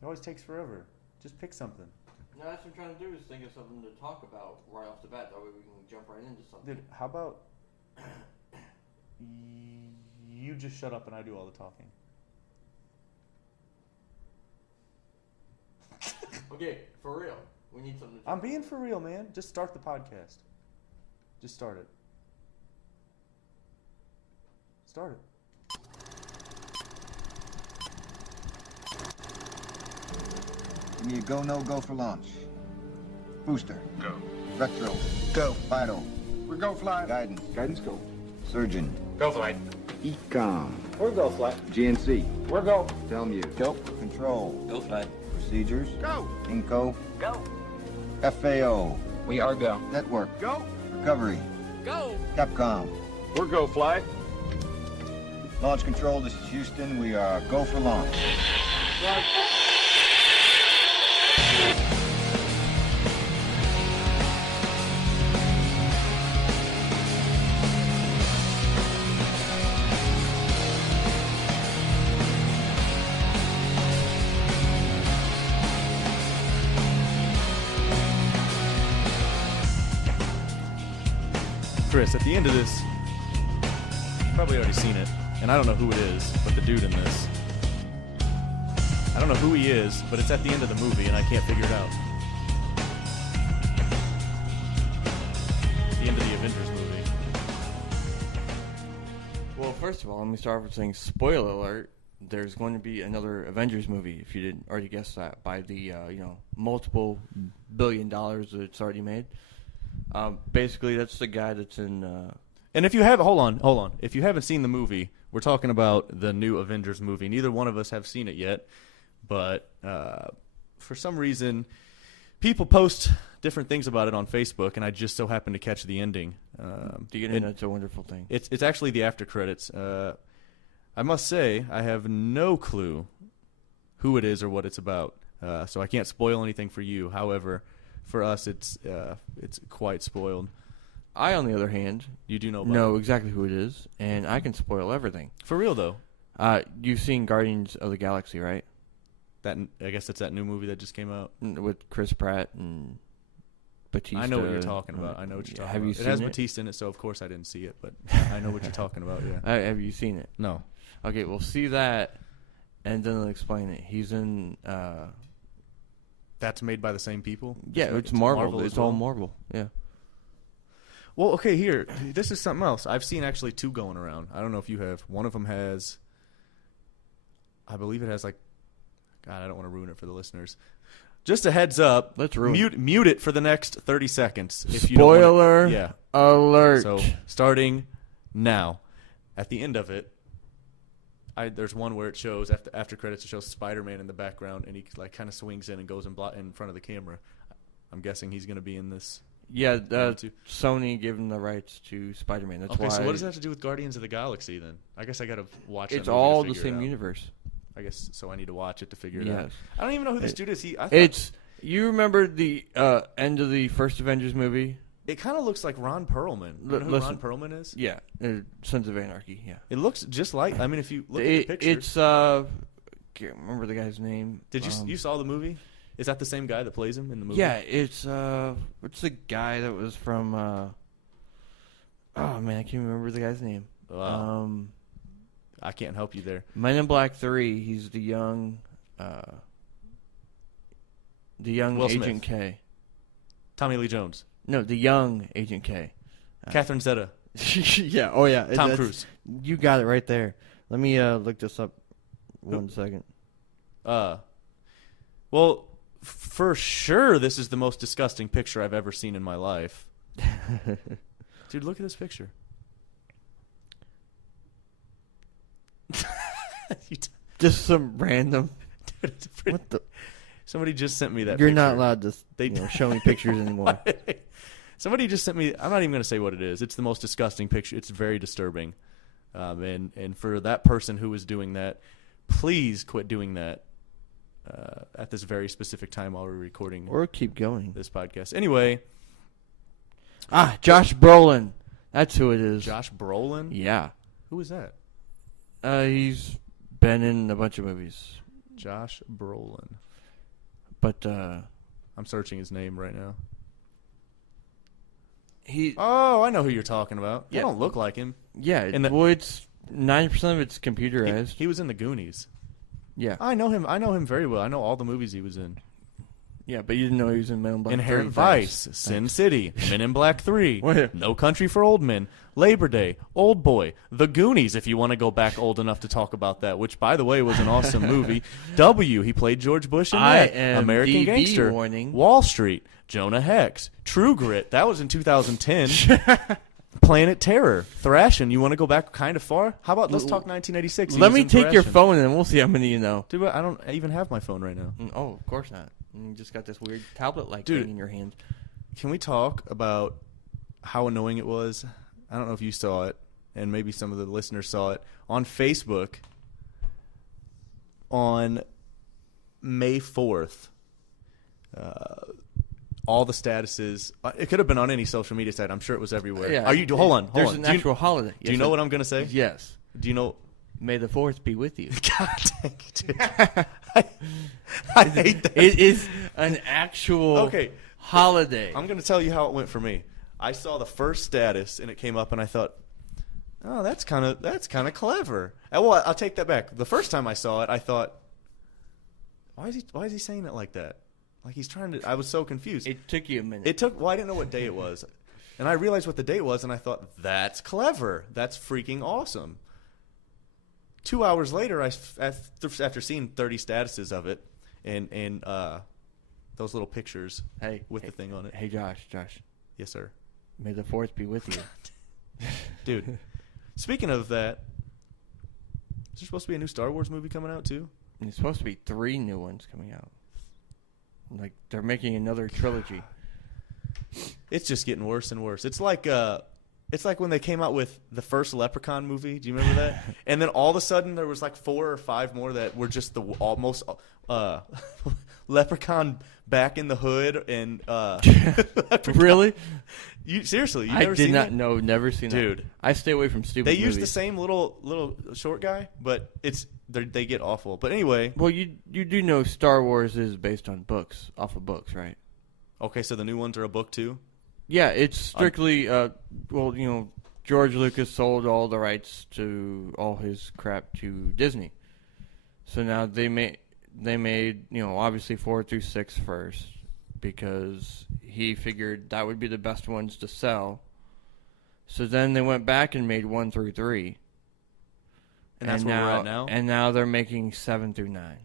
It always takes forever. Just pick something. No, that's what I'm trying to do is think of something to talk about right off the bat. That way we can jump right into something. Dude, how about you just shut up and I do all the talking? Okay, for real. We need something to talk I'm about. being for real, man. Just start the podcast. Just start it. Start it. Give me a go, no go for launch. Booster. Go. Retro. Go. Vital. We're go flight. Guidance. Guidance go. Surgeon. Go flight. Ecom. We're go flight. GNC. We're go. Telmu. Go. Control. Go flight. Procedures. Go. Inco. Go. FAO. We are go. Network. Go. Recovery. Go! Capcom. We're go flight. Launch control, this is Houston. We are go for launch. Chris, at the end of this, you've probably already seen it, and I don't know who it is, but the dude in this. I don't know who he is, but it's at the end of the movie, and I can't figure it out. The end of the Avengers movie. Well, first of all, let me start off with saying, spoiler alert, there's going to be another Avengers movie, if you didn't already guess that, by the, multiple $1 billion that it's already made. Basically, that's the guy that's in... And if you have, hold on. If you haven't seen the movie, we're talking about the new Avengers movie. Neither one of us have seen it yet, but for some reason, people post different things about it on Facebook, and I just so happened to catch the ending. The internet's a wonderful thing. It's actually the after credits. I must say, I have no clue who it is or what it's about, so I can't spoil anything for you. However, for us, it's quite spoiled. I, on the other hand, You do know about know it. exactly who it is, and I can spoil everything. For real, though. You've seen Guardians of the Galaxy, right? I guess that's that new movie that just came out. With Chris Pratt and Batista. I know what you're talking about. I know what you're talking Have about. you seen it has it? Batista in it, so of course I didn't see it, but I know what you're talking about, yeah. Have you seen it? No. Okay, well, see that, and then I'll explain it. He's in... That's made by the same people? yeah, it's Marvel. as It's all well? Marvel, yeah. Well, okay, here. This is something else. I've seen actually two going around. I don't know if you have. One of them has... I believe it has like... God, I don't want to ruin it for the listeners. Just a heads up. Let's ruin it. Mute it for the next 30 seconds. If you don't wanna- Spoiler Yeah. alert. So, starting now. At the end of it, there's one where it shows, after credits, it shows Spider-Man in the background, and he like kind of swings in and goes in front of the camera. I'm guessing he's going to be in this. Yeah, too. Sony gave him the rights to Spider-Man. That's Okay, why. so what does that have to do with Guardians of the Galaxy, then? I guess I got to watch it. It's all the same universe. I guess, so I need to watch it to figure it out. Yes. I don't even know who this dude is. You remember the end of the first Avengers movie? It kind of looks like Ron Perlman. You know who Listen. Ron Perlman is? Yeah, Sons of Anarchy, yeah. It looks just like, I mean, if you look at the picture. It's, can't remember the guy's name. Did you saw the movie? Is that the same guy that plays him in the movie? Yeah, it's, what's the guy that was from, oh man, I can't remember the guy's name. Wow. I can't help you there. Men in Black 3, he's the young Will Smith. Agent K. Tommy Lee Jones. No, the young Agent K. Catherine Zeta. Yeah, oh yeah. Tom Cruise. You got it right there. Let me look this up 1 second. Well, for sure, this is the most disgusting picture I've ever seen in my life. Dude, look at this picture. Just some random. Dude, What the? somebody just sent me that You're picture. not allowed to show me pictures anymore. Somebody just sent me. I'm not even going to say what it is. It's the most disgusting picture. It's very disturbing. And for that person who is doing that, please quit doing that at this very specific time while we're recording Or keep going. this podcast. Anyway, Josh Brolin. That's who it is. Josh Brolin? Yeah. Who is that? He's been in a bunch of movies. Josh Brolin. But I'm searching his name right now. he, Oh, I know who you're talking about. Yeah. They don't look like him. yeah, And the- well, it's 90% of it's computerized. He was in the Goonies. Yeah, I know him. I know him very well. I know all the movies he was in. yeah, but you didn't know he was in Men in Black. Inherent 3. Vice, Thanks. Sin City, Men in Black 3, Wait. No Country for Old Men, Labor Day, Old Boy, The Goonies, if you want to go back old enough to talk about that, which, by the way, was an awesome movie. W, he played George Bush in that. American IMDb Gangster, warning. Wall Street, Jonah Hex, True Grit, that was in 2010. Planet Terror, Thrashing, you want to go back kind of far? How about, let's talk 1986. He Let was me in take your Thrashing. phone and we'll see how many you know. Dude, I don't even have my phone right now. Oh, of course not. You just got this weird tablet-like Dude. thing in your hand. Can we talk about how annoying it was? I don't know if you saw it, and maybe some of the listeners saw it on Facebook on May 4th. All the statuses. It could have been on any social media site. I'm sure it was everywhere. Yeah, Are you? Hold on. There's Hold on. an actual holiday. Do you know what I'm going to say? Yes. Do you know? May the 4th be with you. God dang it, dude. I hate that. It is an actual Okay. holiday. I'm going to tell you how it went for me. I saw the first status and it came up, and I thought, "Oh, that's kind of clever." Well, I'll take that back. The first time I saw it, I thought, "Why is he saying it like that? Like he's trying to." I was so confused. It took you a minute. It took. Well, I didn't know what day it was, and I realized what the date was, and I thought, "That's clever. That's freaking awesome." 2 hours later, after seeing 30 statuses of it, and those little pictures with the thing on it. Hey, Josh. Yes, sir. May the 4th be with you. Dude, speaking of that, is there supposed to be a new Star Wars movie coming out too? And there's supposed to be 3 new ones coming out. Like, they're making another trilogy. It's just getting worse and worse. It's like when they came out with the first Leprechaun movie. Do you remember that? And then all of a sudden there was like 4 or 5 more that were just the almost Leprechaun back in the hood and Really? You seriously? You I never did seen not that? know. Never seen that. Dude. I stay away from stupid They movies. use the same little short guy, but they get awful. But anyway, Well, you do know Star Wars is based on books, off of books, right? okay, so the new ones are a book too. Yeah, it's strictly, George Lucas sold all the rights to all his crap to Disney. So now they made, obviously 4 through 6 first, because he figured that would be the best ones to sell. So then they went back and made 1 through 3. And that's where we're at now? And now they're making 7 through 9.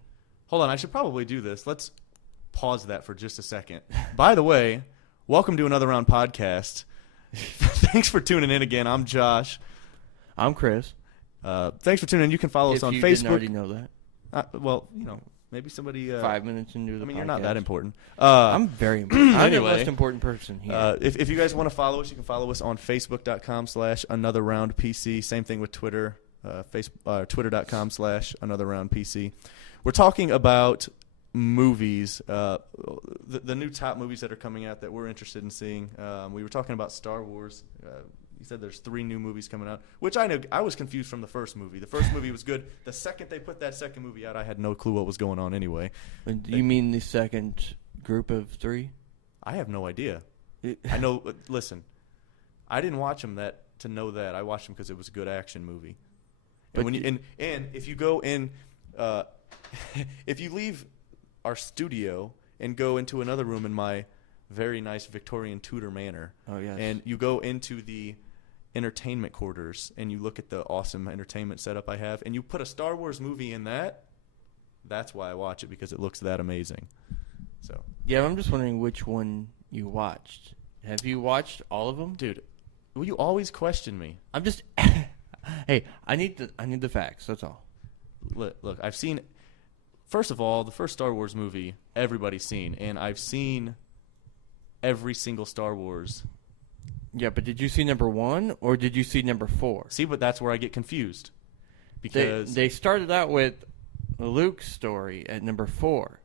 Hold on, I should probably do this. Let's pause that for just a second. By the way, welcome to Another Round Podcast. Thanks for tuning in again. I'm Josh. I'm Chris. Thanks for tuning in. You can follow us on If you didn't Facebook. already know that. Maybe somebody. 5 minutes into the I mean, podcast. you're not that important. I'm very important. I'm the Anyway, most important person here. if you guys want to follow us, you can follow us on Facebook.com/AnotherRoundPC. Same thing with Twitter. Twitter.com/AnotherRoundPC. We're talking about movies, the new top movies that are coming out that we're interested in seeing. We were talking about Star Wars. You said there's 3 new movies coming out, which I know I was confused from the first movie. The first movie was good. The second they put that second movie out, I had no clue what was going on anyway. You mean the second group of 3? I have no idea. I know. Listen, I didn't watch them to know that. I watched them because it was a good action movie. And But when and if you go in, if you leave our studio and go into another room in my very nice Victorian Tudor manor, Oh, yes. and you go into the entertainment quarters and you look at the awesome entertainment setup I have, and you put a Star Wars movie in that's why I watch it, because it looks that amazing. So, Yeah, I'm just wondering which one you watched. Have you watched all of them? dude, will you always question me? I'm just Hey, I need the facts, that's all. Look, I've seen. First of all, the first Star Wars movie everybody's seen, and I've seen every single Star Wars. Yeah, but did you see number 1 or did you see number 4? See, but that's where I get confused, because They started out with Luke's story at number 4.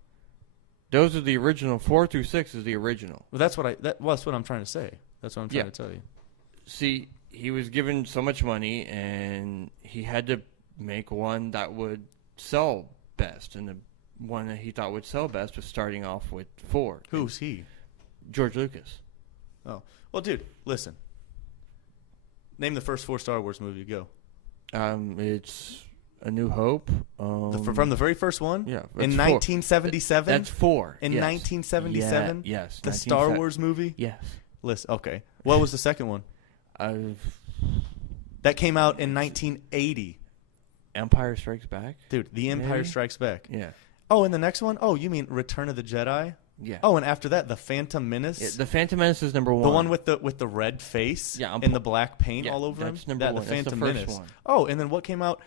Those are the original. 4 through 6 is the original. well, that's what I'm trying to say. That's what I'm trying Yeah. to tell you. See, he was given so much money, and he had to make one that would sell best and one that he thought would sell best was starting off with 4. Who's he? George Lucas. Oh, well, dude, listen. Name the first 4 Star Wars movie. Go. It's A New Hope. From the very first one. Yeah, In that's 1977. That's 4. In yes. 1977. Yeah, yes. The Star Wars movie. Yes. Listen. Okay. What was the second one? That came out in 1980. Empire Strikes Back. Dude, The Empire Maybe? Strikes Back. Yeah. Oh, and the next one? Oh, you mean Return of the Jedi? Yeah. Oh, and after that, The Phantom Menace. Yeah, The Phantom Menace is number 1. The one with the red face Yeah, and the black paint yeah, all over him. that's number That, one. The That's the Phantom first Menace. one. Oh, and then what came out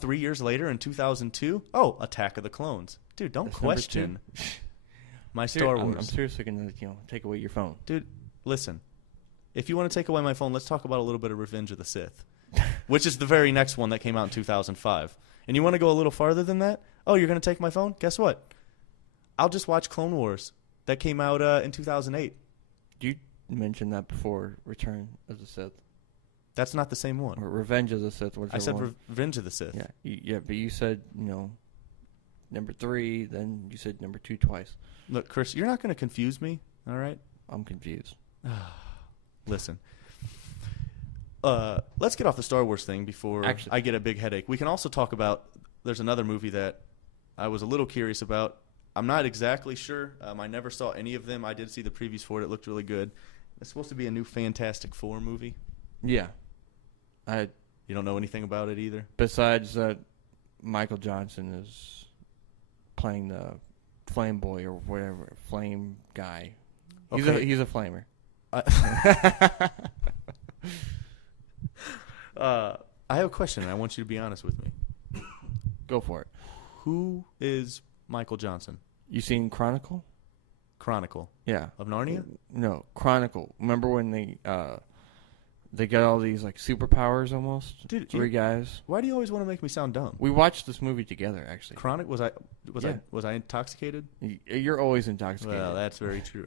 3 years later in 2002? Oh, Attack of the Clones. Dude, don't That's number question 2. my Star I'm Wars. seriously gonna take away your phone. Dude, listen. If you want to take away my phone, let's talk about a little bit of Revenge of the Sith, which is the very next one that came out in 2005. And you want to go a little farther than that? Oh, you're going to take my phone? Guess what? I'll just watch Clone Wars. That came out in 2008. You mentioned that before. Return of the Sith That's not the same one. or Revenge of the Sith. Whichever I said one. Revenge of the Sith. Yeah, but you said number 3. Then you said number 2 twice. Look, Chris, you're not going to confuse me, all right? I'm confused. Listen. Let's get off the Star Wars thing before Actually- I get a big headache. We can also talk about, there's another movie that I was a little curious about. I'm not exactly sure. I never saw any of them. I did see the previews for it. It looked really good. It's supposed to be a new Fantastic Four movie. Yeah. You don't know anything about it either? Besides that, Michael Johnson is playing the Flame Boy or whatever, Flame Guy. Okay. He's a flamer. I have a question, and I want you to be honest with me. Go for it. Who is Michael Johnson? You seen Chronicle? Chronicle Yeah. of Narnia? No, Chronicle. Remember when they got all these like superpowers almost? Dude, 3 guys. Why do you always want to make me sound dumb? We watched this movie together actually. Chronic? Was Yeah. I intoxicated? You're always intoxicated. Well, that's very true.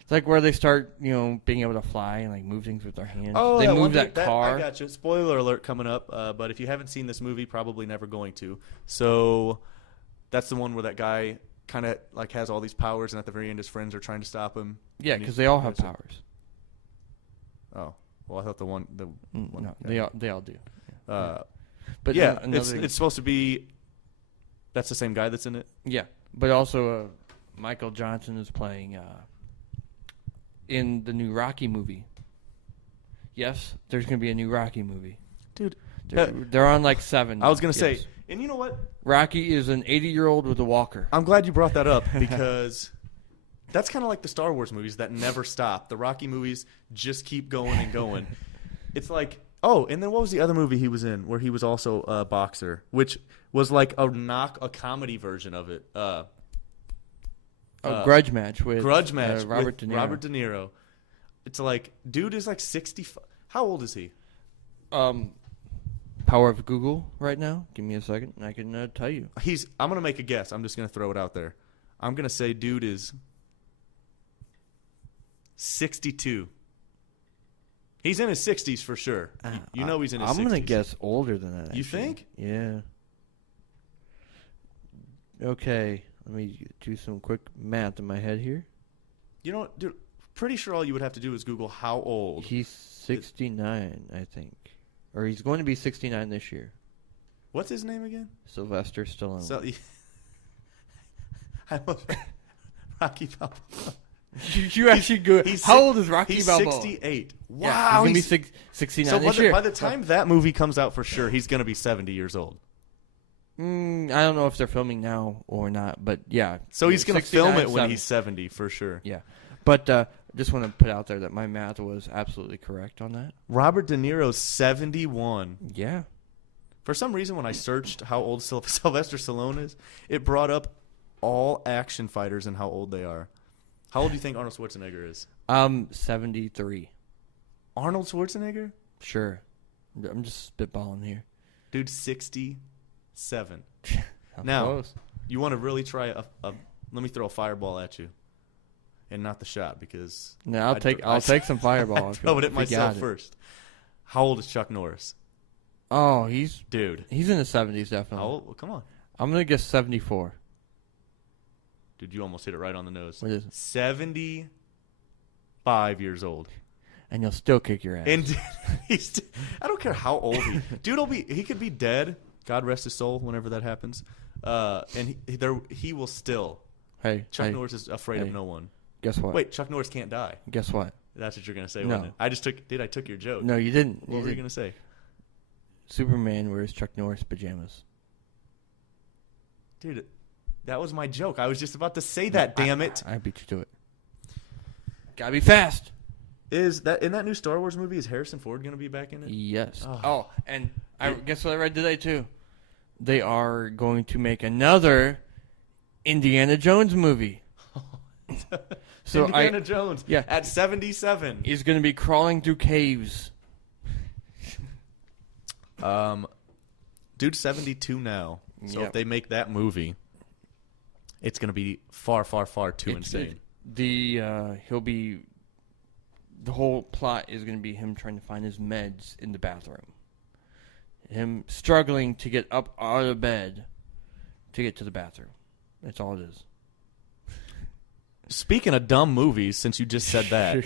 It's like where they start, being able to fly and like move things with their hands. Oh, they that one move dude- that car. I got you. Spoiler alert coming up. But if you haven't seen this movie, probably never going to. So that's the one where that guy kind of like has all these powers, and at the very end, his friends are trying to stop him. Yeah, And because he's- they all have powers. Oh, well, I thought the one. No, guy- they all do. But then yeah, it's supposed to be. That's the same guy that's in it. yeah, but also Michael Johnson is playing in the new Rocky movie. Yes, there's gonna be a new Rocky movie. Dude, They're on like 7. I was gonna yes. say, and you know what? Rocky is an 80-year-old with a walker. I'm glad you brought that up because that's kind of like the Star Wars movies that never stop. The Rocky movies just keep going and going. It's like, oh, and then what was the other movie he was in where he was also a boxer, which was like a comedy version of it. Grudge Match with Grudge Match Robert with De Niro. Robert De Niro. It's like, dude is like 65. How old is he? Power of Google right now. Give me a second, and I can tell you. I'm gonna make a guess. I'm just gonna throw it out there. I'm gonna say dude is 62. He's in his 60s for sure. You know he's in his 60s. I'm gonna guess older than that. You actually. think? Yeah. Okay, let me do some quick math in my head here. You know what, dude? Pretty sure all you would have to do is Google how old. He's 69, I think, or he's going to be 69 this year. What's his name again? Sylvester Stallone. So, I almost, Rocky Balboa. you actually good. How old is Rocky he's Balboa? 68. Wow, Yeah, he's gonna be 69 so this year. by the time that movie comes out, for sure, he's gonna be 70 years old. I don't know if they're filming now or not, but yeah. So he's gonna 69, film it when 70. he's 70 for sure. Yeah, but just want to put out there that my math was absolutely correct on that. Robert De Niro's 71. Yeah. For some reason, when I searched how old Sylvester Stallone is, it brought up all action fighters and how old they are. How old do you think Arnold Schwarzenegger is? 73. Arnold Schwarzenegger? Sure. I'm just spitballing here. Dude, 67. I'm Now, close. you want to really try let me throw a fireball at you. And not the shot, because... No, I'll take some fireball. if you throw want. it at If you got myself it. first. How old is Chuck Norris? Oh, he's Dude. in the 70s definitely. How old? Well, come on. I'm gonna guess 74. Dude, you almost hit it right on the nose. What is it? 75 years old. And he'll still kick your ass. And I don't care how old dude he could be dead. God rest his soul whenever that happens. And he will still. hey, Chuck hey, Norris is afraid of no one. guess what? Wait, Chuck Norris can't die. Guess what? That's what you're gonna say, No. wasn't it? I took your joke. No, you didn't. What were you gonna say? Superman wears Chuck Norris pajamas. Dude, that was my joke. I was just about to say that, damn it. I beat you to it. Gotta be fast. Is that in that new Star Wars movie, is Harrison Ford gonna be back in it? Yes. Oh. Oh, and guess what I read today, too? They are going to make another Indiana Jones movie. So Indiana Jones. Yeah. At 77. He's going to be crawling through caves. Dude's 72 now. So Yep. if they make that movie, it's gonna be far, far, far too insane. The whole plot is going to be him trying to find his meds in the bathroom. Him struggling to get up out of bed to get to the bathroom. That's all it is. Speaking of dumb movies, since you just said that,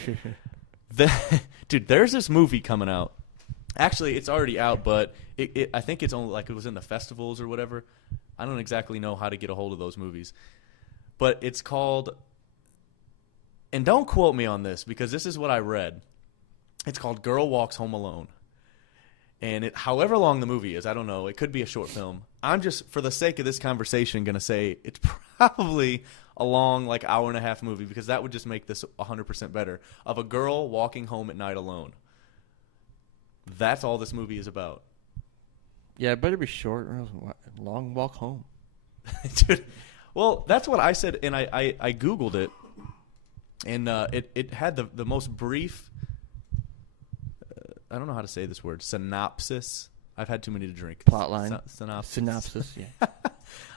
dude, there's this movie coming out. Actually, it's already out, but I think it's only like it was in the festivals or whatever. I don't exactly know how to get a hold of those movies, but it's called. And don't quote me on this because this is what I read. It's called Girl Walks Home Alone. And however long the movie is, I don't know. It could be a short film. I'm just, for the sake of this conversation, going to say it's probably a long, like, hour-and-a-half movie because that would just make this 100% better. Of a girl walking home at night alone. That's all this movie is about. Yeah, it better be short or else long walk home. Dude, well, that's what I said, and I Googled it. And it had the most brief, I don't know how to say this word, synopsis. I've had too many to drink. Plotline. Synopsis. Yeah.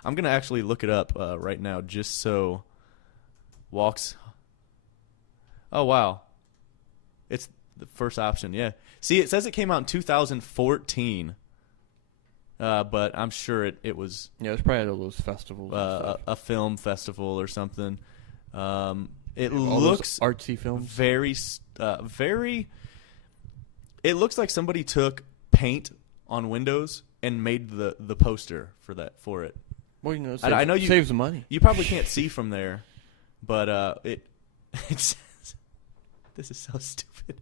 I'm going to actually look it up right now just so walks. Oh, wow. It's the first option, yeah. See, it says it came out in 2014, but I'm sure it was Yeah, it's probably at all those festivals. And stuff. a film festival or something. It All those looks artsy films. very. It looks like somebody took paint on windows and made the poster for it. Well, you know, it I know you saves the money. You probably can't see from there, but it says, this is so stupid.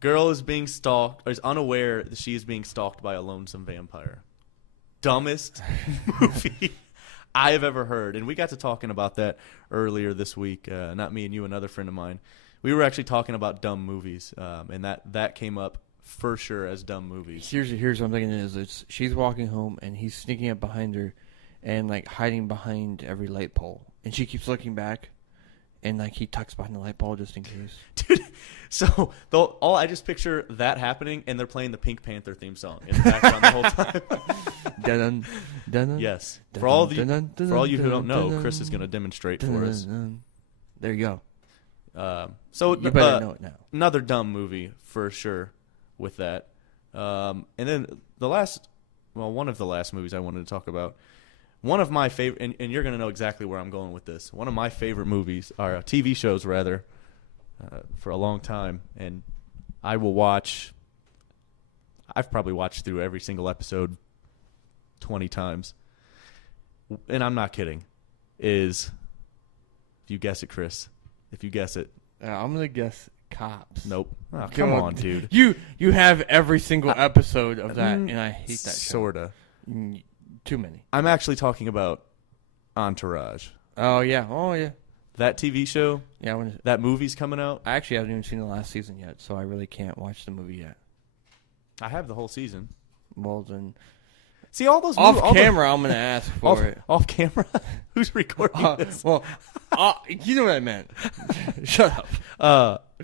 Girl is being stalked, or is unaware that she is being stalked by a lonesome vampire. Dumbest movie I have ever heard. And we got to talking about that earlier this week. Not me and you, another friend of mine. We were actually talking about dumb movies, and that came up for sure as dumb movies. Here's what I'm thinking is she's walking home and he's sneaking up behind her and like hiding behind every light pole. And she keeps looking back and like he tucks behind the light pole just in case. Dude, so I just picture that happening and they're playing the Pink Panther theme song in the background the whole time. Dun, dun, dun, Yes. dun, For all dun, dun, dun, for all you who dun, don't know, dun, Chris is going to demonstrate dun, for dun, us. dun. There you go. So You better know it now. Another dumb movie for sure with that. And then one of the last movies I wanted to talk about. One of my favorite, and you're going to know exactly where I'm going with this. One of my favorite movies, or TV shows rather, for a long time, and I will watch. I've probably watched through every single episode 20 times, and I'm not kidding. Is, if you guess it, Chris? If you guess it, I'm gonna guess Cops. nope. Oh, come on, dude. You have every single episode of that, and I hate that show. Sorta. Too many. I'm actually talking about Entourage. Oh yeah. That TV show, Yeah. that movie's coming out. I actually haven't even seen the last season yet, so I really can't watch the movie yet. I have the whole season. Well then, See all those off all the- camera, I'm gonna ask for it. Off camera? Who's recording this? Well, you know what I meant. Shut up.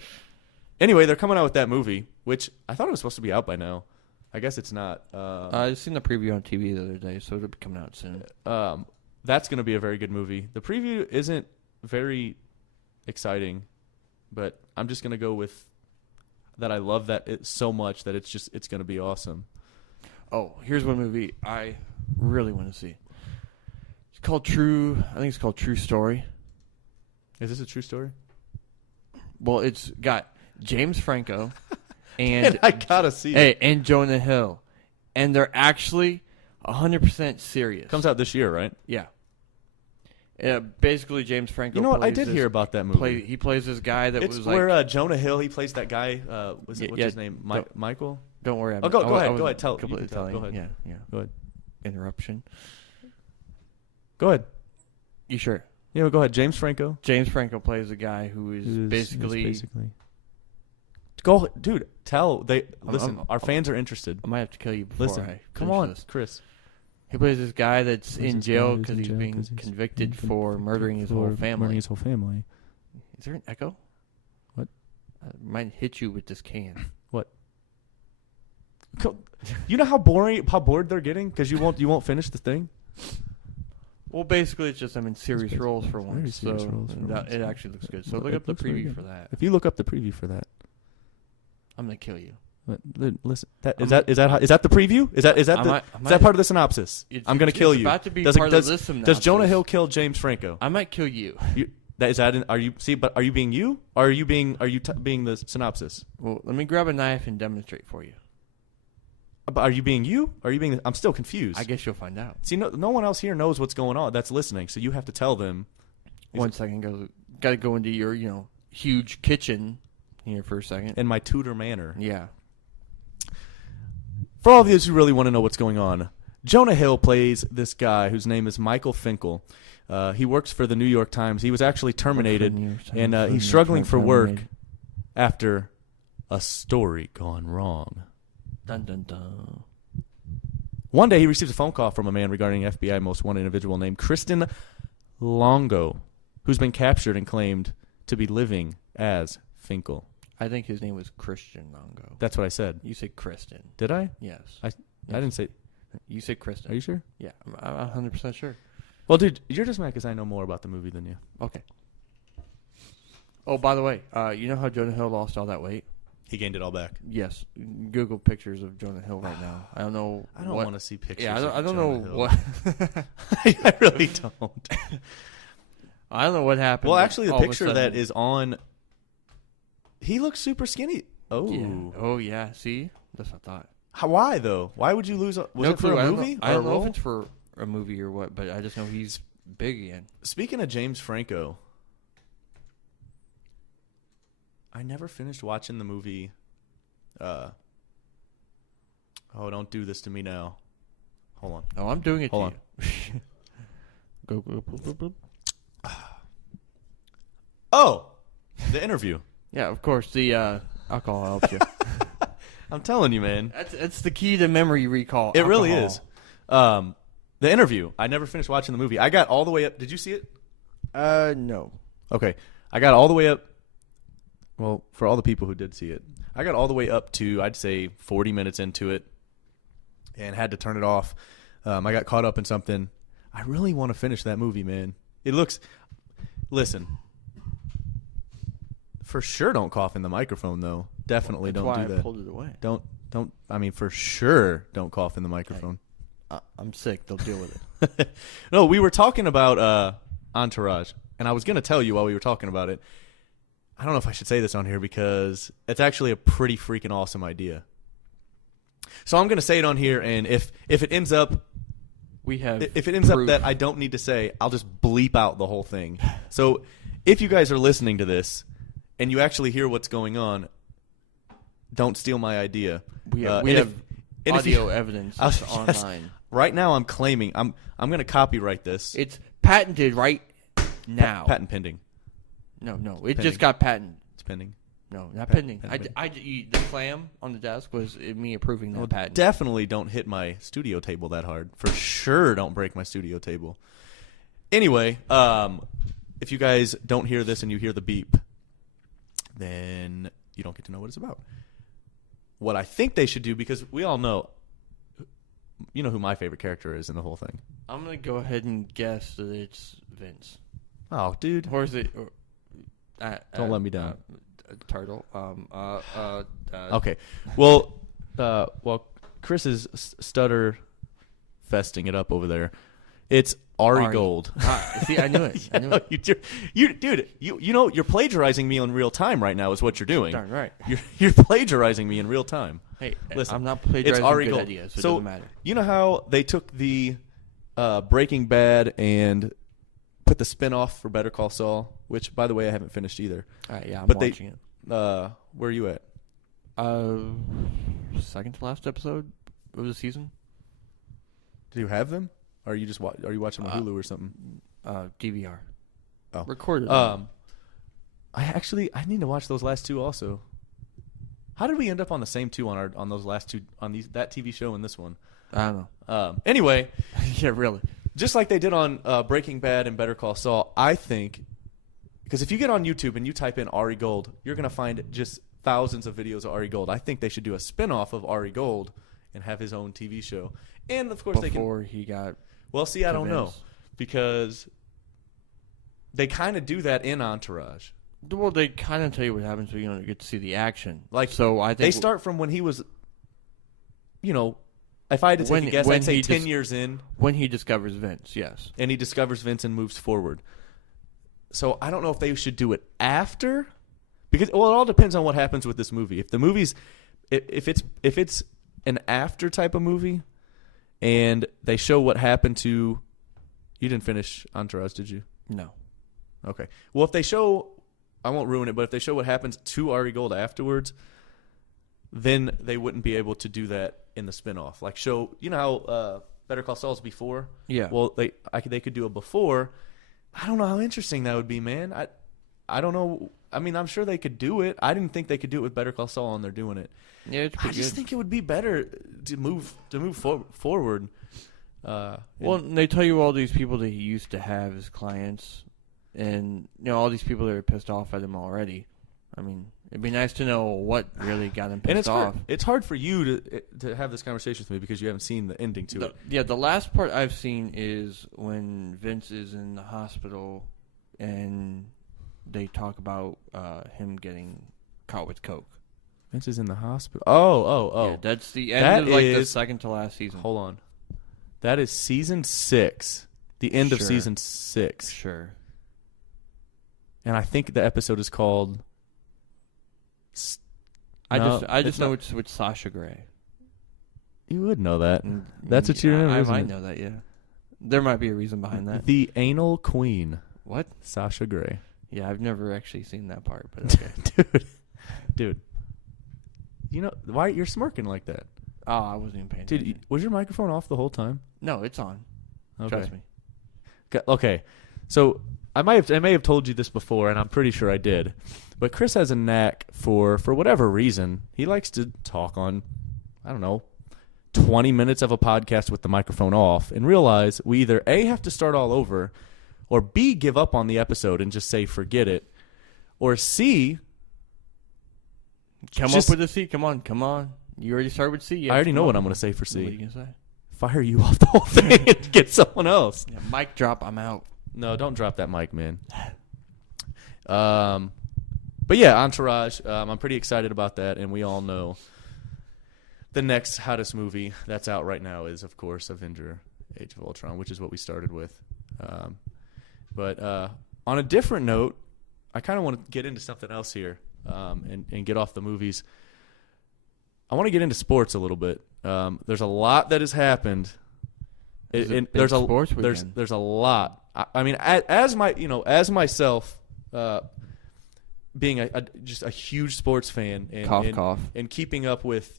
Anyway, they're coming out with that movie, which I thought it was supposed to be out by now. I guess it's not. I seen the preview on TV the other day, so it'll be coming out soon. That's going to be a very good movie. The preview isn't very exciting, but I'm just going to go with that. I love that so much that it's going to be awesome. Oh, here's one movie I really want to see. It's called True. I think it's called True Story. Is this a true story? Well, it's got James Franco And and I gotta see it. and Jonah Hill, and they're actually 100% serious. Comes out this year, right? Yeah. Basically, James Franco. You know what? I plays did this- hear about that movie. He plays this guy that It's was where like. Jonah Hill, he plays that guy. What's Yeah, his name? Michael? Don't worry. Oh, go ahead, I go wasn't ahead, tell- you completely can tell, telling go you. ahead. Yeah. Go ahead. Interruption. Go ahead. You sure? Yeah, go ahead. James Franco. James Franco plays a guy who is basically. Go, dude. I'm- Listen. Our fans are interested. I might have to kill you before Listen. I Come finish on, this. Chris. He plays this guy that's Plays in this guy jail who's because in he's jail being 'cause he's convicted been for murdering his whole family. Murdering his whole family. Is there an echo? What? I might hit you with this can. What? You know how bored they're getting because you won't finish the thing. Well, basically, it's just I'm in serious basically- roles for it's very once, serious so roles for once, it yeah. actually looks good. So It look up the looks very preview good. for that. If you look up the preview for that, I'm gonna kill you. listen. Is I'm- that the preview? Is that I the might- I is might- that part of the synopsis? It's- I'm gonna it's kill you. about to be does, part of does, this does synopsis. Jonah Hill kill James Franco? I might kill you. Are you being you? Or are you being the synopsis? Well, let me grab a knife and demonstrate for you. But are you being you? Or are you being? I'm still confused. I guess you'll find out. See, no one else here knows what's going on. That's listening, so you have to tell them. One second, got to go into your huge kitchen here for a second. In my Tudor manner. Yeah. For all of you who really want to know what's going on, Jonah Hill plays this guy whose name is Michael Finkel. He works for the New York Times. He was actually terminated, New York Times, and New he's York struggling Times for work terminated. after a story gone wrong. Dun dun dun. One day, he receives a phone call from a man regarding an FBI most wanted individual named Kristen Longo, who's been captured and claimed to be living as Finkel. I think his name was Christian Longo. That's what I said. You said Kristen. Did I? Yes. I didn't say. You said Kristen. Are you sure? Yeah, I'm 100% sure. Well, dude, you're just mad because I know more about the movie than you. Okay. Oh, by the way, you know how Jonah Hill lost all that weight? He gained it all back. Yes. Google pictures of Jonah Hill right now. I don't know. I don't want to see pictures. Yeah, I of don't Jonah know Hill. what. I really don't. I don't know what happened. Well, but actually, the all of a picture that sudden- is on. He looks super skinny. Oh, Yeah. Oh yeah. See, that's what I thought. Why though? Why would you lose? Was it for clue. a I don't movie? know- I or don't a know role? if it's for a movie or what, but I just know he's big again. Speaking of James Franco, I never finished watching the movie. Oh, don't do this to me now. Hold on. Oh, I'm doing it Hold to you. Go. Boop, boop. Oh, the interview. Yeah, of course. The alcohol helps you. I'm telling you, man. That's the key to memory recall. It really alcohol. is. The interview. I never finished watching the movie. I got all the way up. Did you see it? No. Okay. I got all the way up. Well, for all the people who did see it, I got all the way up to, I'd say, 40 minutes into it and had to turn it off. I got caught up in something. I really want to finish that movie, man. It looks. Listen. For sure, don't cough in the microphone, though. Definitely That's don't why do I that. pulled it away. Don't. I mean, for sure, don't cough in the microphone. I'm sick. They'll deal with it. No, we were talking about Entourage, and I was going to tell you while we were talking about it. I don't know if I should say this on here because it's actually a pretty freaking awesome idea. So I'm going to say it on here, and if it ends up We have. if it ends up proof. that I don't need to say, I'll just bleep out the whole thing. So if you guys are listening to this and you actually hear what's going on, don't steal my idea. we have, and if- and if you- audio evidence Yes. online. Right now, I'm claiming I'm going to copyright this. It's patented right now. Patent pending. No, it Pending. just got patented. It's pending. No, not Patent- pending. pending. The clam on the desk was me approving that patent. Definitely don't hit my studio table that hard. For sure, don't break my studio table. Anyway, if you guys don't hear this and you hear the beep, then you don't get to know what it's about. What I think they should do, because we all know, you know who my favorite character is in the whole thing. I'm gonna go ahead and guess that it's Vince. Oh, dude. Or is it? Don't let me down. Turtle. Okay. Well, Chris is stutter festing it up over there. It's Ari Gold. See, I knew it. I knew it. You're plagiarizing me in real time right now. Is what you're doing. Darn right. You're plagiarizing me in real time. Hey, Listen, I'm not it's plagiarizing Ari good Gold. ideas, so it So doesn't matter. you know how they took the Breaking Bad and put the spin-off for Better Call Saul, which, by the way, I haven't finished either. All right, yeah, I'm But watching it. Where are you at? Second to last episode of the season. Do you have them? Or are you just are you watching on Hulu or something? DVR. Oh. Recorded. I need to watch those last two also. How did we end up on the same two on those last two on that TV show and this one? I don't know. Anyway, Yeah, really. just like they did on Breaking Bad and Better Call Saul, I think, because if you get on YouTube and you type in Ari Gold, you're gonna find just thousands of videos of Ari Gold. I think they should do a spin-off of Ari Gold and have his own TV show. And of course Before he got. Well, see, I don't know, Vince. because they kind of do that in Entourage. Well, they kind of tell you what happens, so you get to see the action. Like, so I think they start from when he was, if I had to take a guess, when I'd say he 10 years in, when he discovers Vince. Yes. and he discovers Vince and moves forward. So I don't know if they should do it after, because it all depends on what happens with this movie. If the movie's, if it's an after type of movie, and they show what happened to, you didn't finish Entourage, did you? No. Okay. Well, if they show, I won't ruin it, but if they show what happens to Ari Gold afterwards, then they wouldn't be able to do that in the spinoff. Like show, how Better Call Saul's before? Yeah. Well, they could do a before. I don't know how interesting that would be, man. I don't know. I mean, I'm sure they could do it. I didn't think they could do it with Better Call Saul, and they're doing it. Yeah, it's I pretty just good. think it would be better to move forward. Well, they tell you all these people that he used to have as clients, and all these people that are pissed off at him already. I mean, it'd be nice to know what really got him and pissed off. it's hard for you to have this conversation with me because you haven't seen the ending to it. Yeah, the last part I've seen is when Vince is in the hospital, and they talk about him getting caught with coke. Vince is in the hospital. Oh. Yeah, that's the end That of the is- second to last season. Hold on. That is season 6. The end of Sure. season 6. Sure. And I think the episode is called... I No, just it's know not- it's with Sasha Grey. You would know that. And- That's what you remember, I isn't might it? know that. Yeah, there might be a reason behind that. The Anal Queen. What? Sasha Grey. Yeah, I've never actually seen that part, but okay. Dude. Why you're smirking like that? Oh, I wasn't even paying Dude, attention. was your microphone off the whole time? No, it's on. Okay. Trust me. Okay, so I may have told you this before, and I'm pretty sure I did. But Chris has a knack for whatever reason, he likes to talk on, 20 minutes of a podcast with the microphone off, and realize we either A, have to start all over, or B, give up on the episode and just say forget it, or C, Come Just- up with a C. Come on. You already started with C. I already know what I'm going to say for What are you C. gonna say? Fire you off the whole thing and get someone else. Yeah, mic drop. I'm out. No, don't drop that mic, man. But yeah, Entourage. I'm pretty excited about that, and we all know the next hottest movie that's out right now is, of course, Avenger: Age of Ultron, which is what we started with. But on a different note, I kind of want to get into something else here, and get off the movies. I want to get into sports a little bit. There's a lot that has happened. Is it big There's a sports weekend? there's a lot. I mean, as myself, being just a huge sports fan, and Cough. and keeping up with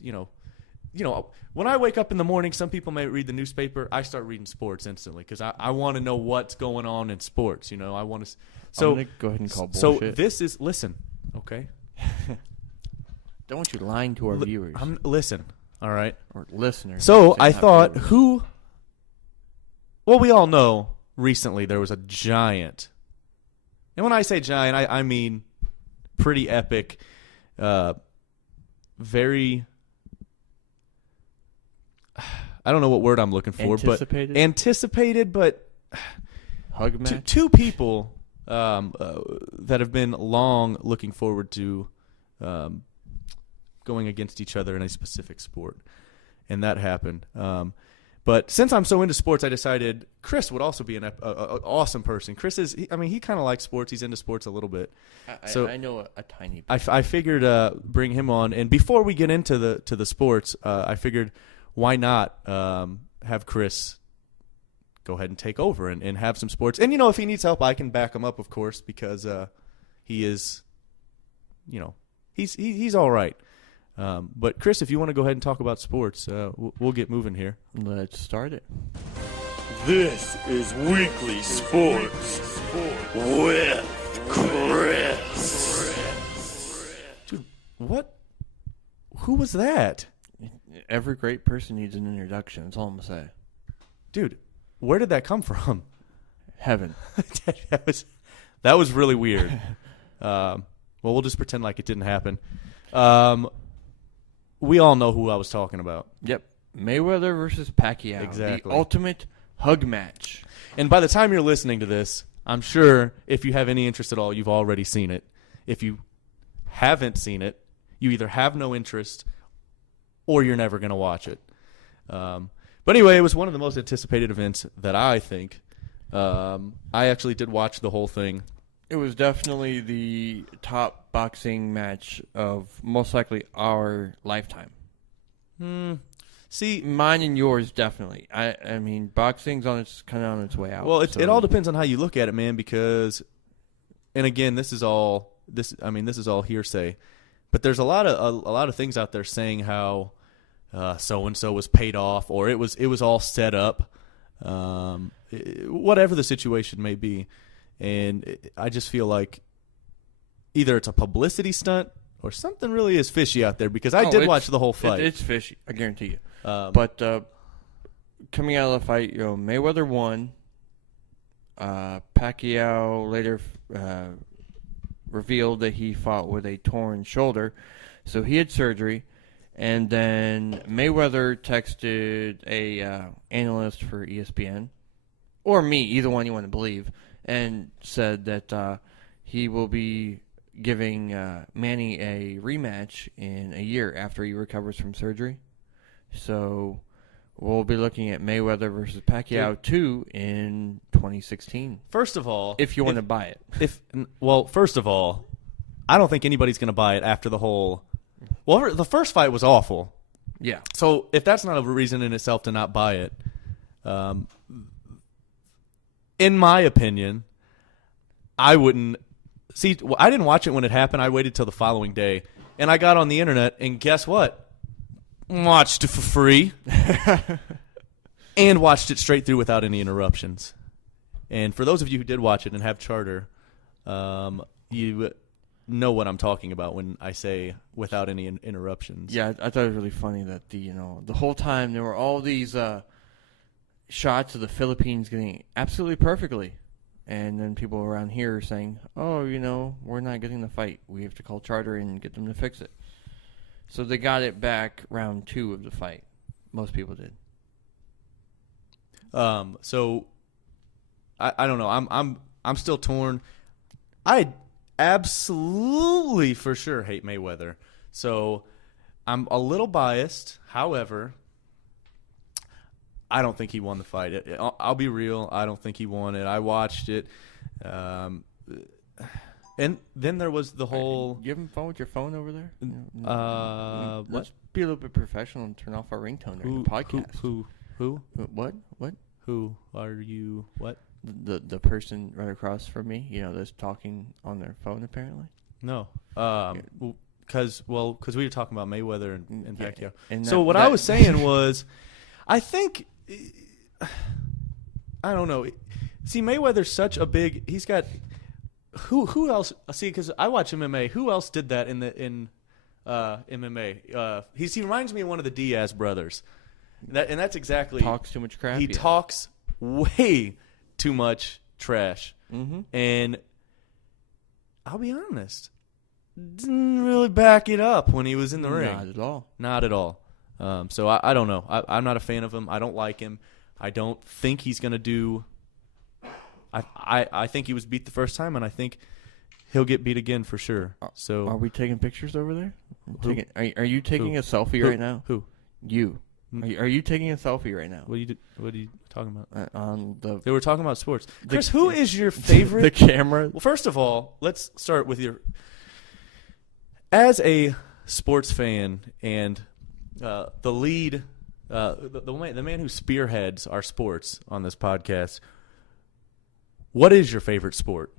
when I wake up in the morning, some people may read the newspaper. I start reading sports instantly because I want to know what's going on in sports. I want to. So I'm gonna go ahead and call so bullshit. this is listen, okay. Don't want you lying to our viewers Listen, all right. or listeners. So Say I not thought, viewers. well, we all know recently there was a giant, and when I say giant, I mean pretty epic, very, I don't know what word I'm looking for, Anticipated? but anticipated, but Hug match. two people that have been long looking forward to going against each other in a specific sport, and that happened. But since I'm so into sports, I decided Chris would also be an awesome person. Chris is, he kind of likes sports. He's into sports a little bit. I know a tiny bit. I figured bring him on. And before we get into the sports, I figured why not have Chris go ahead and take over and have some sports. And, if he needs help, I can back him up, of course, because he is, he's all right. But Chris, if you want to go ahead and talk about sports, we'll get moving here. Let's start it. This is Weekly Sports with Chris. Dude, what? Who was that? Every great person needs an introduction. That's all I'm going to say. Dude, where did that come from? Heaven. that was really weird. Well, we'll just pretend like it didn't happen. We all know who I was talking about. Yep. Mayweather versus Pacquiao. Exactly. The ultimate hug match. And by the time you're listening to this, I'm sure if you have any interest at all, you've already seen it. If you haven't seen it, you either have no interest or you're never going to watch it. But anyway, it was one of the most anticipated events that I think. I actually did watch the whole thing. It was definitely the top boxing match of most likely our lifetime. See, Mine and yours definitely. I mean, boxing's on its way out. well, it so- all depends on how you look at it, man. Because, and again, this is all hearsay. But there's a lot of things out there saying how so and so was paid off, or it was all set up, whatever the situation may be. And I just feel like either it's a publicity stunt or something really is fishy out there, because I did watch the whole fight. It's fishy, I guarantee you. But coming out of the fight, Mayweather won. Pacquiao later revealed that he fought with a torn shoulder, so he had surgery. And then Mayweather texted a analyst for ESPN, or me, either one you want to believe, and said that he will be giving Manny a rematch in a year after he recovers from surgery. So we'll be looking at Mayweather versus Pacquiao 2 in 2016. First of all, If you want to buy it. First of all, I don't think anybody's going to buy it after the whole. Well, the first fight was awful. Yeah. So if that's not a reason in itself to not buy it, in my opinion, I wouldn't see. I didn't watch it when it happened. I waited till the following day, and I got on the internet, and guess what? Watched it for free, and watched it straight through without any interruptions. And for those of you who did watch it and have Charter, you know what I'm talking about when I say without any interruptions. Yeah, I thought it was really funny that the whole time there were all these shots of the Philippines getting absolutely perfectly. And then people around here are saying, oh, we're not getting the fight. We have to call Charter and get them to fix it. So they got it back round 2 of the fight. Most people did. So I don't know. I'm still torn. I absolutely for sure hate Mayweather. So I'm a little biased. However, I don't think he won the fight. I'll be real. I don't think he won it. I watched it. And then there was the whole. You having fun with your phone over there? What? Let's be a little bit professional and turn off our ringtone during the podcast. Who? What? Who are you? What? The person right across from me, that's talking on their phone apparently. No. Because we were talking about Mayweather and Pacquiao. And So what I was saying was, I think, I don't know. See, Mayweather's such a big. He's got. Who else? See, because I watch MMA. Who else did that in MMA? He reminds me of one of the Diaz brothers. And that's exactly. Talks too much crap. He talks way too much trash. Mm-hmm. And I'll be honest, didn't really back it up when he was in the ring. Not at all. Not at all. So I don't know. I'm not a fan of him. I don't like him. I don't think he's going to do. I think he was beat the first time, and I think he'll get beat again for sure. So Are we taking pictures over there? Who? Are you taking Who? a selfie Who? right now? Who? You. Are you taking a selfie right now? What are you talking about? On the They were talking about sports. Chris, who is your favorite? the camera? Well, first of all, let's start with your. As a sports fan and the lead, the man who spearheads our sports on this podcast, what is your favorite sport?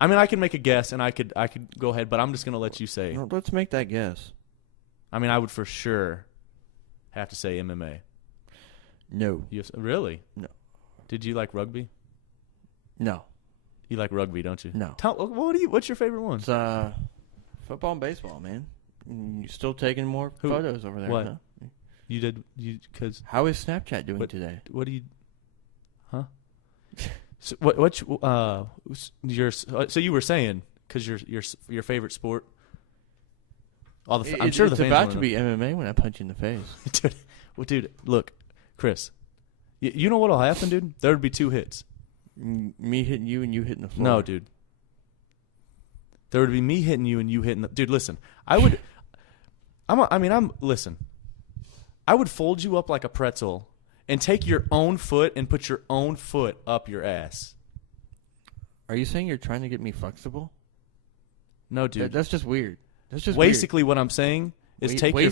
I mean, I can make a guess, and I could go ahead, but I'm just going to let you say. No, let's make that guess. I mean, I would for sure have to say MMA. No. Really? No. Did you like rugby? No. You like rugby, don't you? No. What's your favorite one? It's football and baseball, man. You're still taking more Who? photos over there. What? Huh? Because How is Snapchat doing What- today? what do you, huh? So so you were saying because your favorite sport. I'm sure it's the fans about wanna to be MMA when I punch you in the face. dude, look, Chris, you know what'll happen, dude? There would be 2 hits. Me hitting you and you hitting the floor. No, dude. There would be me hitting you and you hitting the dude. Listen, listen. I would fold you up like a pretzel and take your own foot and put your own foot up your ass. Are you saying you're trying to get me flexible? No, dude. That's just weird. That's just Basically, what I'm saying is Basically.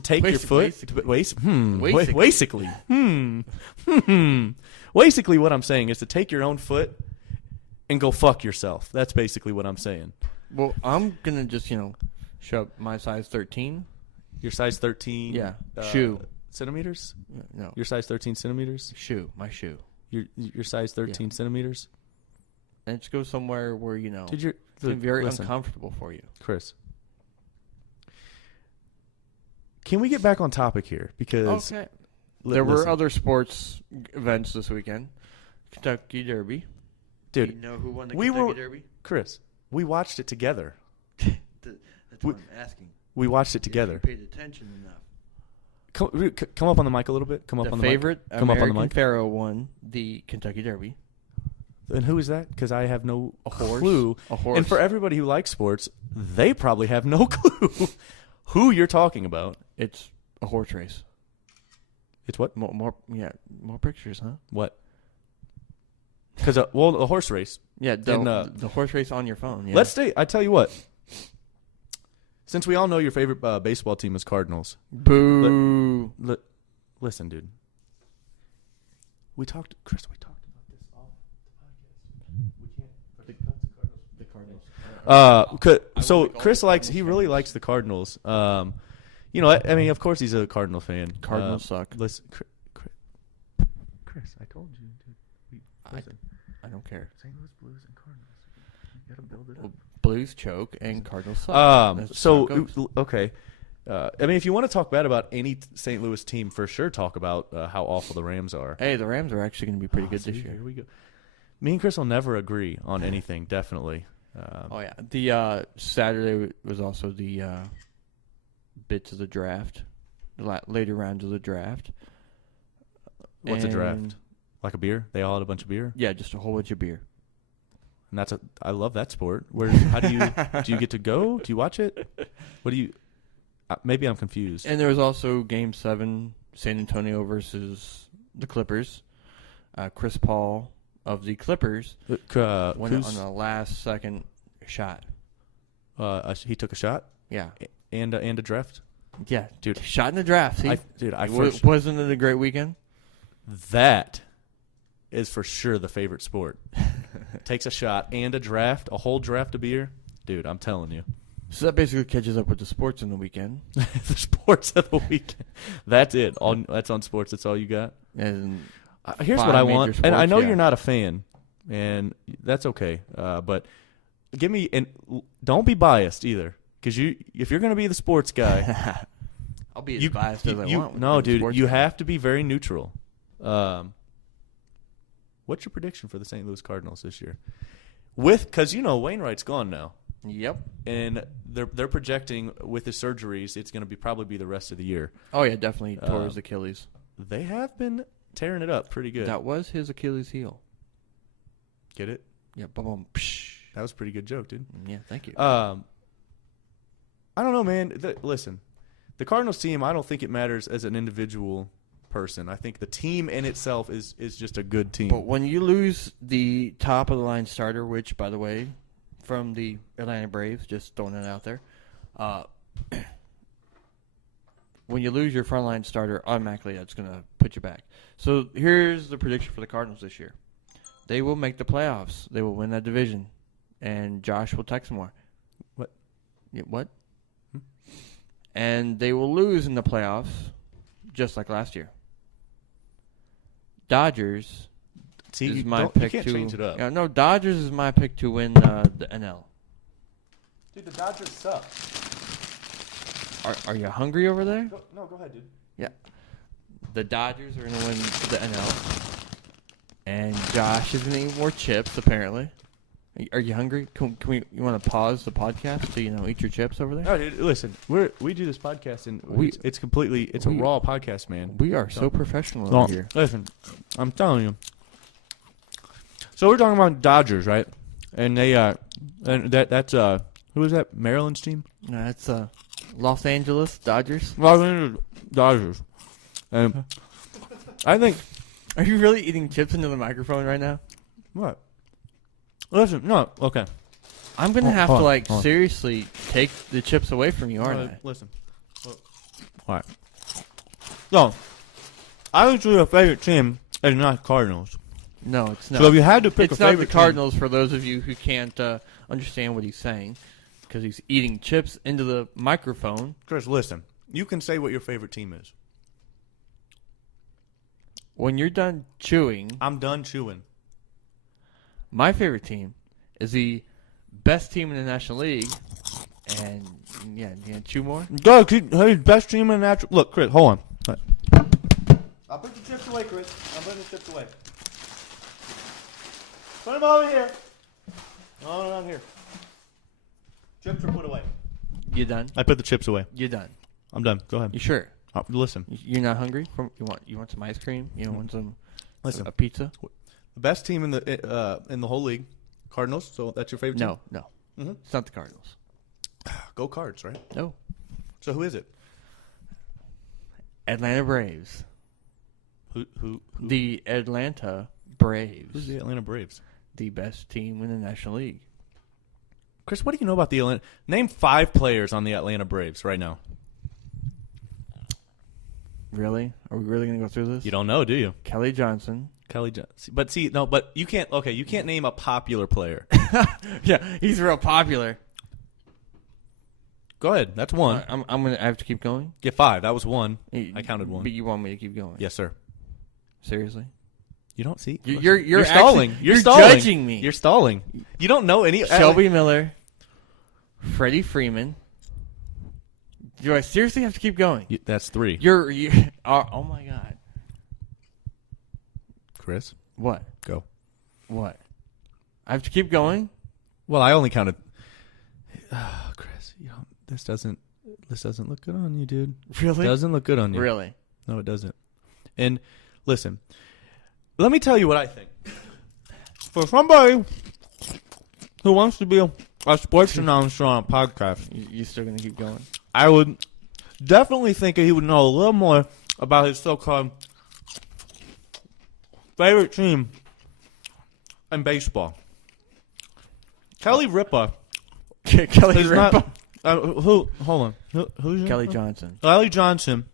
take your foot. Basically. Basically, what I'm saying is to take your own foot and go fuck yourself. That's basically what I'm saying. Well, I'm gonna just show up my size 13. Your size 13. Yeah. Shoe. Centimeters. No. Your size 13 centimeters. Shoe. My shoe. Your size 13 centimeters. And just go somewhere where Dude, it's gonna be very uncomfortable for you. Chris. Can we get back on topic here? Because Okay. There were other sports events this weekend. Kentucky Derby. dude. Do you know who won the we Kentucky were- Derby? Chris, we watched it together. That's what I'm asking. We watched it together. You paid attention enough. Come up on the mic a little bit. Come up The on the favorite mic. Come up on the American mic. Pharaoh won the Kentucky Derby. And who is that? Because I have no horse. clue. A horse. And for everybody who likes sports, they probably have no clue who you're talking about. It's a horse race. It's what? More pictures, huh? What? Because a horse race. Yeah, And, the horse race on your phone. Yeah. Let's stay. I tell you what. Since we all know your favorite baseball team is Cardinals. Boo. Listen, dude. Chris, we talked about this off the podcast. The Cardinals. So Chris really likes the Cardinals. I mean, of course he's a Cardinal fan. Cardinals suck. Listen, Chris, I told you, dude. I don't care. St. Louis Blues and Cardinals. You gotta build it up. Blues choke and Cardinals suck. That's how it goes. Okay. I mean, if you want to talk bad about any St. Louis team, for sure talk about how awful the Rams are. Hey, the Rams are actually going to be pretty good See, this year. Here we go. Me and Chris will never agree on anything, definitely. Oh yeah, the Saturday was also the bits of the draft, the later rounds of the draft. What's a draft? And- Like a beer? They all had a bunch of beer? Yeah, just a whole bunch of beer. And I love that sport. How do you get to go? Do you watch it? What do you? Maybe I'm confused. And there was also Game 7, San Antonio versus the Clippers. Chris Paul of the Clippers went on a last-second shot. He took a shot Yeah, and a draft. yeah, Dude. shot in the draft. See, wasn't it a great weekend? That is for sure the favorite sport. Takes a shot and a draft, a whole draft of beer. Dude, I'm telling you. So that basically catches up with the sports in the weekend. The sports of the weekend. That's it. That's on sports. That's all you got? And Here's 5 what I major want. And I sports, know yeah. you're not a fan, and that's okay. But give me – and don't be biased either, because if you're going to be the sports guy – I'll be as biased as I want. No, with the dude, sports you guy. have to be very neutral. What's your prediction for the St. Louis Cardinals this year? Because Wainwright's gone now, Yep. and they're projecting with his surgeries, it's going to probably be the rest of the year. Oh yeah, definitely tore his Achilles. They have been tearing it up pretty good. That was his Achilles heel. Get it? Yeah. Boom. Psh. That was a pretty good joke, dude. Yeah. Thank you. I don't know, man. Listen, The Cardinals team, I don't think it matters as an individual person. I think the team in itself is just a good team. But when you lose the top of the line starter, which, by the way, from the Atlanta Braves, just throwing it out there, when you lose your frontline starter, automatically that's going to put you back. So here's the prediction for the Cardinals this year. They will make the playoffs. They will win that division. And Josh will text more. What? Yeah, what? And they will lose in the playoffs, just like last year. Dodgers See, is you my don't- pick you can't to change it up. Yeah, no, Dodgers is my pick to win the NL. Dude, the Dodgers suck. Are you hungry over there? No, go ahead, dude. Yeah. The Dodgers are going to win the NL. And Josh is going to eat more chips, apparently. Are you hungry? You want to pause the podcast to eat your chips over there? No, dude, listen, we do this podcast and it's a raw podcast, man. We are so professional No, over here. listen, I'm telling you. So we're talking about Dodgers, right? And they and that's who is that? Maryland's team? No, that's Los Angeles Dodgers. Los Angeles Dodgers. And I think Are you really eating chips into the microphone right now? what? Listen, no, okay. I'm going to have hold to on, hold on. seriously take the chips away from you, aren't I? Listen. All right. So, obviously your favorite team is not Cardinals. No, it's not. So if you had to pick It's a not favorite the Cardinals for those of you who can't understand what he's saying, because he's eating chips into the microphone. team, Chris, listen. You can say what your favorite team is. When you're done chewing, I'm done chewing. my favorite team is the best team in the National League. And, yeah, you gonna chew more? Go, hey, best team in the natural. Look, Chris, hold on. I'll put the chips away, Chris. I'm putting the chips away. Put them over here. No, not here. Chips are put away. You done? I put the chips away. You done? I'm done. Go ahead. You sure? Listen. You're not hungry? You want some ice cream? You want some Listen. a pizza? The best team in the whole league, Cardinals. So that's your favorite team? No. Mhm. It's not the Cardinals. Go Cards, right? No. So who is it? Atlanta Braves. Who The Atlanta Braves. who's the Atlanta Braves? The best team in the National League. Chris, what do you know about the Atlanta? Name 5 players on the Atlanta Braves right now. Really? Are we really going to go through this? You don't know, do you? Kelly Johnson. Kelly Johnson. But you can't. Okay, you can't name a popular player. Yeah, he's real popular. Go ahead. That's one. I have to keep going? Get 5. That was 1. I counted 1. But you want me to keep going? Yes, sir. Seriously? You don't see. You're stalling. actually- You're you're stalling. judging me. You're stalling. You don't know any. Shelby Miller. Freddie Freeman. Do I seriously have to keep going? That's 3. Oh my God. Chris, What? go. What? I have to keep going? Well, I only counted. Chris, this doesn't look good on you, dude. Really? Doesn't look good on you. Really? No, it doesn't. And listen, let me tell you what I think. For somebody who wants to be a sports announcer on a podcast, You still going to keep going? I would definitely think he would know a little more about his so-called favorite team in baseball. Kelly Ripa. Kelly is Ripa. not. Hold on. Who's Kelly Johnson. Kelly Johnson.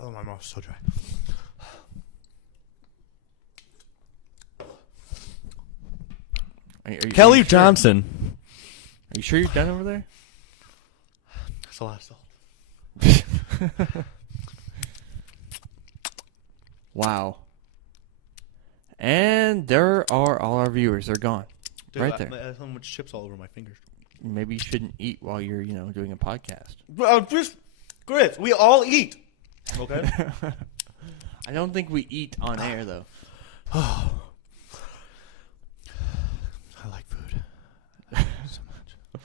Oh, my mouth's so dry. Are you Kelly sure? Johnson. Are you sure you're done over there? That's a lot of salt. Wow. And there are all our viewers. They're gone. Dude, Right I there. have so much chips all over my fingers. Maybe you shouldn't eat while you're, doing a podcast. Just, Chris, we all eat. Okay? I don't think we eat on air, though. I like food so much.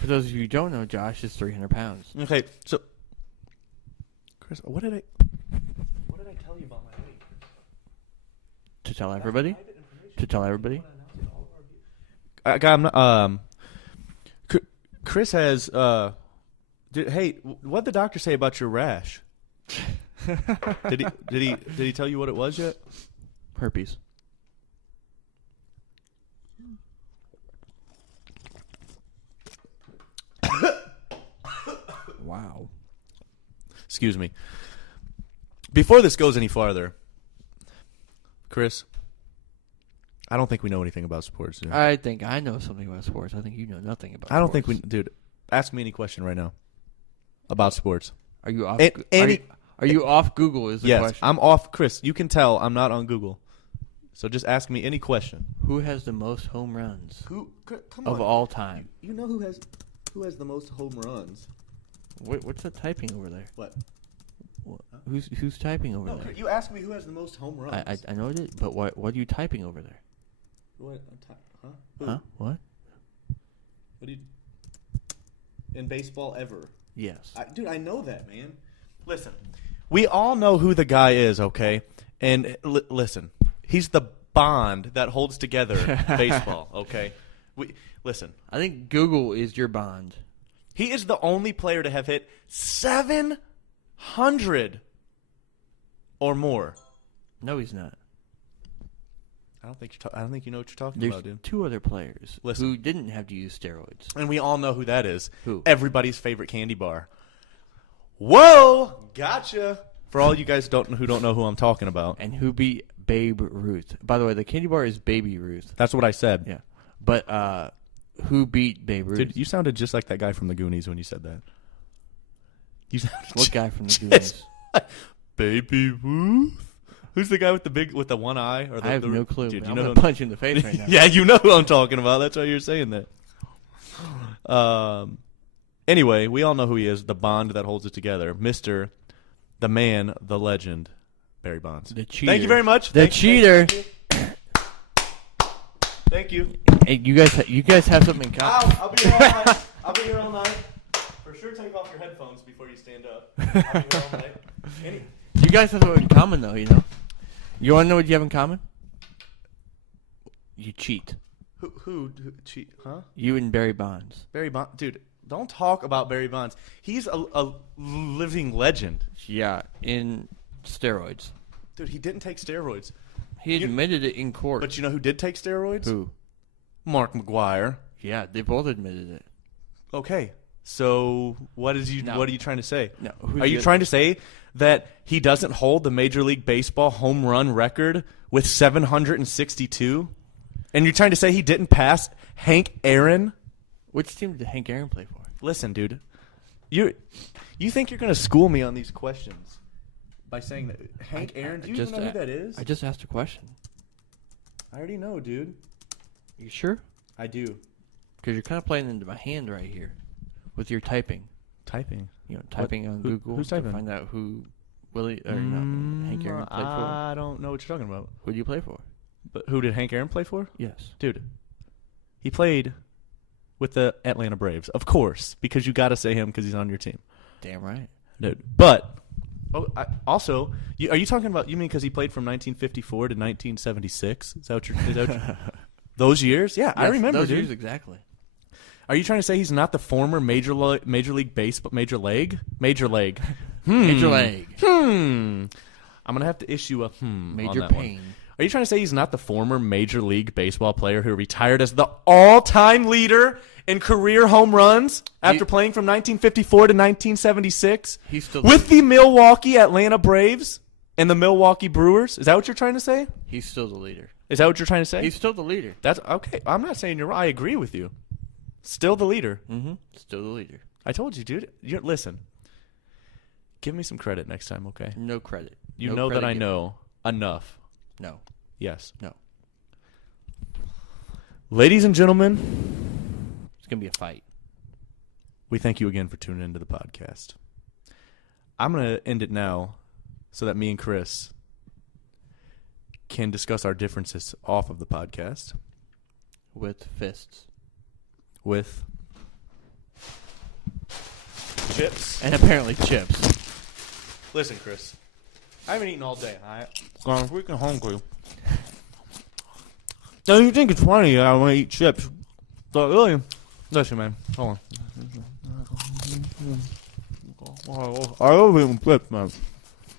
For those of you who don't know, Josh is 300 pounds. Okay, so Chris, what did I tell you about my weight? To tell everybody? To tell everybody? I'm not, Chris has Hey, what'd the doctor say about your rash? Did he tell you what it was yet? Herpes. Wow. Excuse me. Before this goes any farther, Chris, I don't think we know anything about sports. Dude. I think I know something about sports. I think you know nothing about. I don't think sports. dude. Ask me any question right now about sports. Are you off? Any- are you off Google? Is the Yes, question. I'm off. Chris, you can tell I'm not on Google. So just ask me any question. Who has the most home runs Come of all time? You know who has the most home runs? What's the typing over there? What? Who's typing over No, there? you asked me who has the most home runs. I know it is, but what are you typing over there? What? Huh? Who? Huh? What? What do you? In baseball ever? Yes. Dude, I know that, man. Listen, we all know who the guy is, okay? And listen, he's the bond that holds together baseball, okay? Listen. I think Google is your bond. He is the only player to have hit 700 or more. No, he's not. I don't think you know what you're talking There's about, dude. two other players Listen. who didn't have to use steroids. And we all know who that is. Who? Everybody's favorite candy bar. Whoa! Gotcha. For all you guys who don't know who I'm talking about. And who beat Babe Ruth? By the way, the candy bar is Baby Ruth. That's what I said. Yeah. But who beat Babe Ruth? Dude, you sounded just like that guy from the Goonies when you said that. You sounded What guy from the Goonies? Baby Ruth? Who's the guy with the one eye? Or I have no clue. Dude, I'm you know going who to punch you in the face right now. Yeah, you know who I'm talking about. That's why you're saying that. Anyway, we all know who he is. The bond that holds it together. The man, the legend, Barry Bonds. The cheater. Thank you very much. The cheater. Thank you. Hey, you guys have something in common. I'll be here all night. I'll be here all night. For sure, take off your headphones before you stand up. I'll be here all night. You guys have something in common, though, you know? You want to know what you have in common? You cheat. Who cheat? Huh? You and Barry Bonds. Barry Bonds, dude. Don't talk about Barry Bonds. He's a living legend. Yeah, in steroids. Dude, he didn't take steroids. He admitted it in court. But you know who did take steroids? Who? Mark McGuire. Yeah, they both admitted it. Okay. So what are you trying to say? No. Are you trying to say that he doesn't hold the Major League Baseball home run record with 762? And you're trying to say he didn't pass Hank Aaron? Which team did Hank Aaron play for? Listen, dude. You think you're going to school me on these questions by saying that Hank Aaron? Do you even know who that is? I just asked a question. I already know, dude. You sure? I do. Because you're kind of playing into my hand right here with your typing. Typing. You know, typing on Google who's to typing? find out who Hank Aaron played for. I don't know what you're talking about. Who do you play for? But who did Hank Aaron play for? Yes. Dude, he played with the Atlanta Braves, of course, because you got to say him because he's on your team. Damn right. Dude, but also, are you talking about? You mean because he played from 1954 to 1976? Is that what you're those years? Yeah, I Yes, remember. those dude. years exactly. Are you trying to say he's not the former Major League Baseball Major Leg? Major Leg. I'm gonna have to issue a on Major that pain. one. Are you trying to say he's not the former Major League Baseball player who retired as the all-time leader in career home runs after playing from 1954 to 1976 He's still with the Milwaukee Atlanta Braves and the Milwaukee Brewers? Is that what you're trying to say? He's still the leader. Is that what you're trying to say? He's still the leader. That's okay. I'm not saying you're wrong. I agree with you. Still the leader. Mm-hmm. Still the leader. I told you, dude. Listen. Give me some credit next time, okay? No credit. You No know that credit I given. know enough. No. Yes. No. Ladies and gentlemen, It's going to be a fight. we thank you again for tuning into the podcast. I'm going to end it now so that me and Chris can discuss our differences off of the podcast With fists. with chips. And apparently chips. Listen, Chris, I haven't eaten all day. I'm freaking hungry. Don't you think it's funny that I want to eat chips? But really, listen, man, hold on. Oh, I love eating chips, man.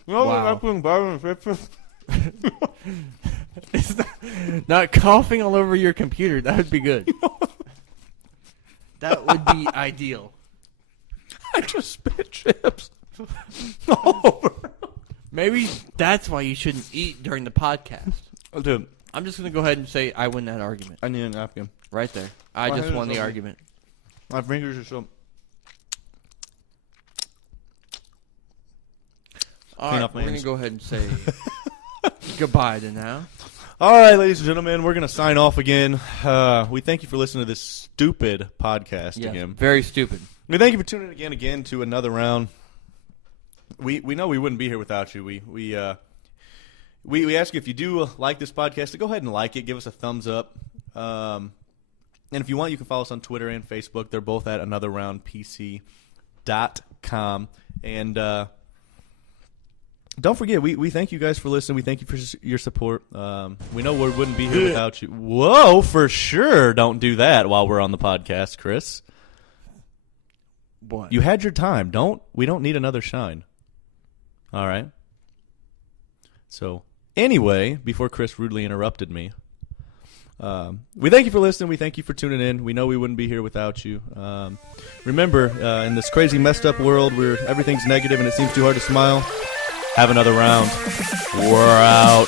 You know Wow. what I think better than chips? It's not coughing all over your computer. That would be good. That would be ideal. I just spit chips all over. Maybe that's why you shouldn't eat during the podcast. Dude, I'm just going to go ahead and say I win that argument. I need a napkin. Right there. I My just hand won is the open. argument. My fingers are so... All Clean right, off my we're going hands. to go ahead and say goodbye to now. All right, ladies and gentlemen, we're going to sign off again. We thank you for listening to this stupid podcast Yeah, again. very stupid. We thank you for tuning in again to another round. We know we wouldn't be here without you. We ask you, if you do like this podcast, to go ahead and like it. Give us a thumbs up. And if you want, you can follow us on Twitter and Facebook. They're both at anotherroundpc.com. And don't forget, we thank you guys for listening. We thank you for your support. We know we wouldn't be here without you. Whoa, for sure. Don't do that while we're on the podcast, Chris. What? You had your time. We don't need another shine. All right. So, anyway, before Chris rudely interrupted me, we thank you for listening. We thank you for tuning in. We know we wouldn't be here without you. Remember, in this crazy, messed up world where everything's negative and it seems too hard to smile, have another round. We're out.